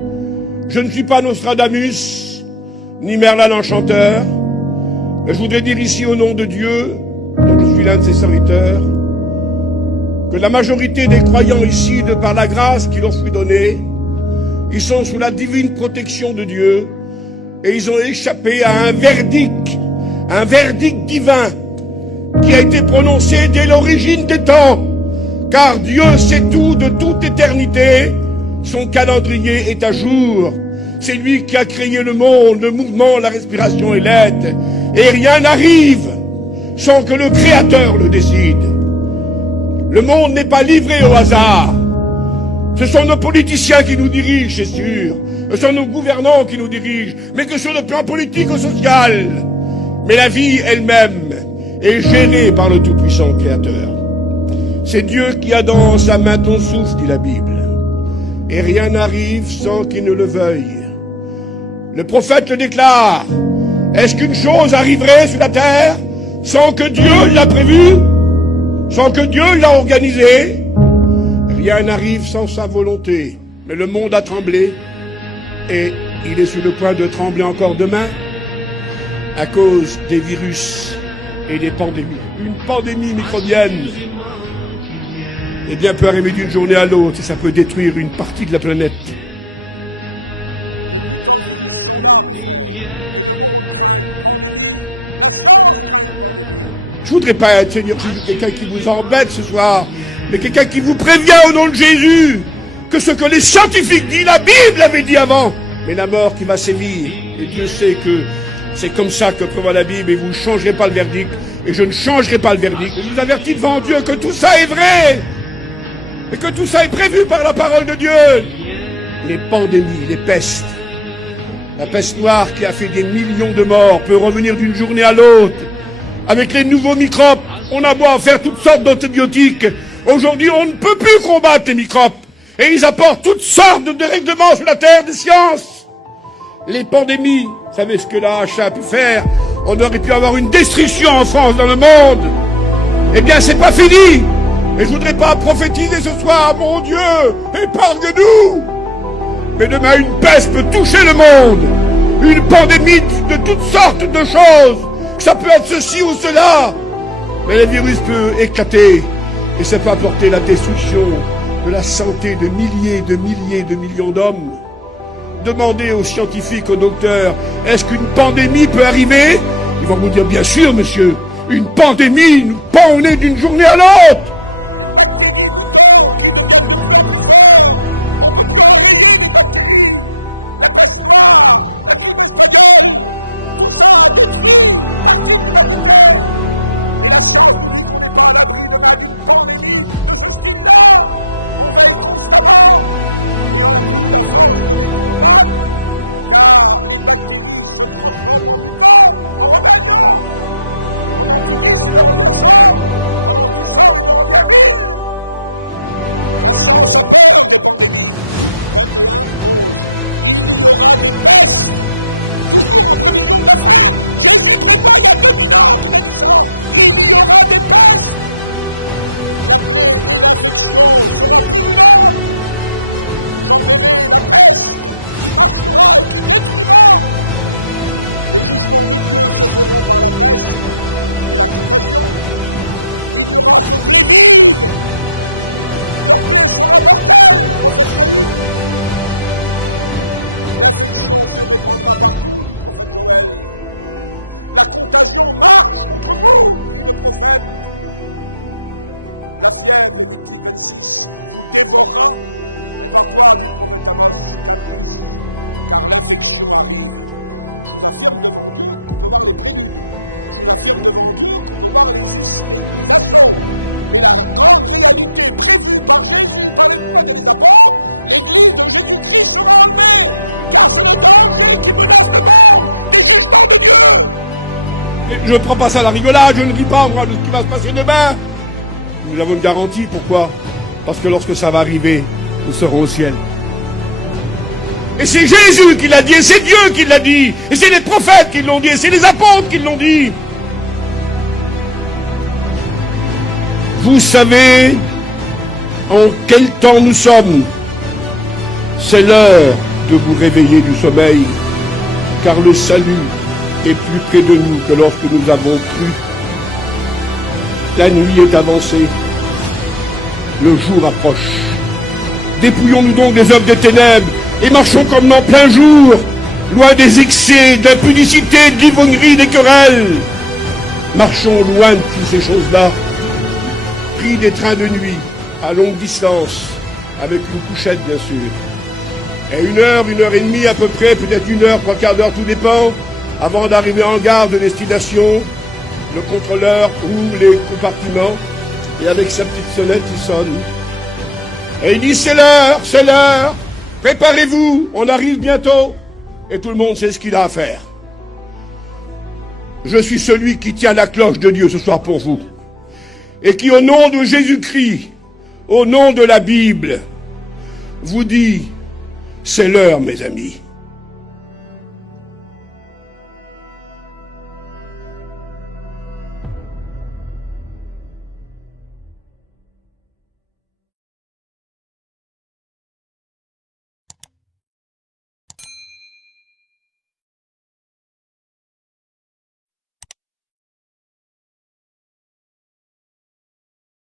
Je ne suis pas Nostradamus, ni Merlin l'Enchanteur, mais je voudrais dire ici au nom de Dieu, dont je suis l'un de ses serviteurs, que la majorité des croyants ici, de par la grâce qui leur fut donnée, ils sont sous la divine protection de Dieu et ils ont échappé à un verdict divin qui a été prononcé dès l'origine des temps, car Dieu sait tout de toute éternité, son calendrier est à jour. C'est lui qui a créé le monde, le mouvement, la respiration et l'aide. Et rien n'arrive sans que le Créateur le décide. Le monde n'est pas livré au hasard. Ce sont nos politiciens qui nous dirigent, c'est sûr. Ce sont nos gouvernants qui nous dirigent, mais que sur le plan politico-social. Mais la vie elle-même est gérée par le Tout-Puissant Créateur. C'est Dieu qui a dans sa main ton souffle, dit la Bible. Et rien n'arrive sans qu'il ne le veuille. Le prophète le déclare. Est-ce qu'une chose arriverait sur la terre sans que Dieu l'a prévu, sans que Dieu l'a organisé? Rien n'arrive sans sa volonté. Mais le monde a tremblé et il est sur le point de trembler encore demain à cause des virus et des pandémies. Une pandémie microbienne est bien peut arriver d'une journée à l'autre et ça peut détruire une partie de la planète. Les mutants virus sont là, mes frères, et le monde craint une pandémie, la science craint une pandémie. Je voudrais pas être quelqu'un qui vous embête ce soir, mais quelqu'un qui vous prévient au nom de Jésus que ce que les scientifiques disent, la Bible l'avait dit avant, mais la mort qui va sévir, et Dieu sait que c'est comme ça que prévoit la Bible, et vous ne changerez pas le verdict, et je ne changerai pas le verdict. Je vous avertis devant Dieu que tout ça est vrai, et que tout ça est prévu par la parole de Dieu. Les pandémies, les pestes, la peste noire qui a fait des millions de morts peut revenir d'une journée à l'autre. Avec les nouveaux microbes, on a beau en faire toutes sortes d'antibiotiques. Aujourd'hui, on ne peut plus combattre les microbes. Et ils apportent toutes sortes de dérèglements sur la terre des sciences. Les pandémies, vous savez ce que la HA a pu faire? On aurait pu avoir une destruction en France, dans le monde. Eh bien, c'est pas fini. Et je voudrais pas prophétiser ce soir, mon Dieu, épargne-nous. Mais demain, une peste peut toucher le monde. Une pandémie de toutes sortes de choses. Ça peut être ceci ou cela. Mais le virus peut éclater. Et ça peut apporter la destruction de la santé de milliers, de millions d'hommes. Demandez aux scientifiques, aux docteurs, est-ce qu'une pandémie peut arriver? Ils vont vous dire, bien sûr, monsieur. Une pandémie nous pend au nez d'une journée à l'autre. Les bactéries mutantes qui deviennent de plus en plus fortes. On ne peut plus enrayer les bactéries. La peste noire, la grippe espagnole, tout ça a détruit une partie de l'humanité. Et la science nous dit qu'on n'est pas à l'abri demain d'une pandémie de ce style-là. On veille constamment et on n'a plus la force de les combattre, car les bactéries se transforment en mutants, en rébellion. On en tue 10, il en revient 100. On en tue 100, il en revient 1000. La science a peur des pandémies. 21, 11. Il y aura des pestes. Toujours en prévision de la fin. Jésus prévoit il y a 2000 ans qu'il a dit ça. Il y aura des pestes. La plaie et l'infection sera purulente. J'enverrai la peste qui marchera et qui détruira. Les jugements de Dieu se feront par la peste et la contagion. Il n'y aura que plaie vive. Leur plaie sera mortelle, prophète Nahum. L'infection se répandra partout, dit le prophète Joël. La contagion marche contre vous, dit le prophète. La fièvre, Lévitique 26, vous dévorera. Prépare-toi, dit le prophète Amos 4:10, car l'infection arrive. Je vous affirme devant Dieu qu'on peut voir les préludes. Je vous affirme devant Dieu qu'on peut voir les assauts. Mais la grande réalité prévue par Jésus, par les prophètes et les apôtres, l'église de Jésus-Christ sera enlevée. Car c'est le danger qui menace le monde, des jugements de Dieu. Et je ne prends pas ça à la rigolade, je ne dis pas moi de ce qui va se passer demain. Nous avons une garantie, pourquoi? Parce que lorsque ça va arriver, nous serons au ciel. Et c'est Jésus qui l'a dit, et c'est Dieu qui l'a dit, et c'est les prophètes qui l'ont dit, et c'est les apôtres qui l'ont dit. Vous savez en quel temps nous sommes. C'est l'heure de vous réveiller du sommeil, car le salut est plus près de nous que lorsque nous avons cru. La nuit est avancée, le jour approche. Dépouillons-nous donc des œuvres des ténèbres et marchons comme en plein jour, loin des excès, de l'impudicité, de l'ivognerie, des querelles. Marchons loin de toutes ces choses-là, pris des trains de nuit, à longue distance, avec une couchette bien sûr. Et 1 heure, 1 heure et demie à peu près, peut-être 1 heure, 3/4 d'heure, tout dépend, avant d'arriver en gare de destination, le contrôleur ouvre les compartiments, et avec sa petite sonnette, il sonne. Et il dit, c'est l'heure, préparez-vous, on arrive bientôt. Et tout le monde sait ce qu'il a à faire. Je suis celui qui tient la cloche de Dieu ce soir pour vous. Et qui, au nom de Jésus-Christ, au nom de la Bible, vous dit, c'est l'heure, mes amis.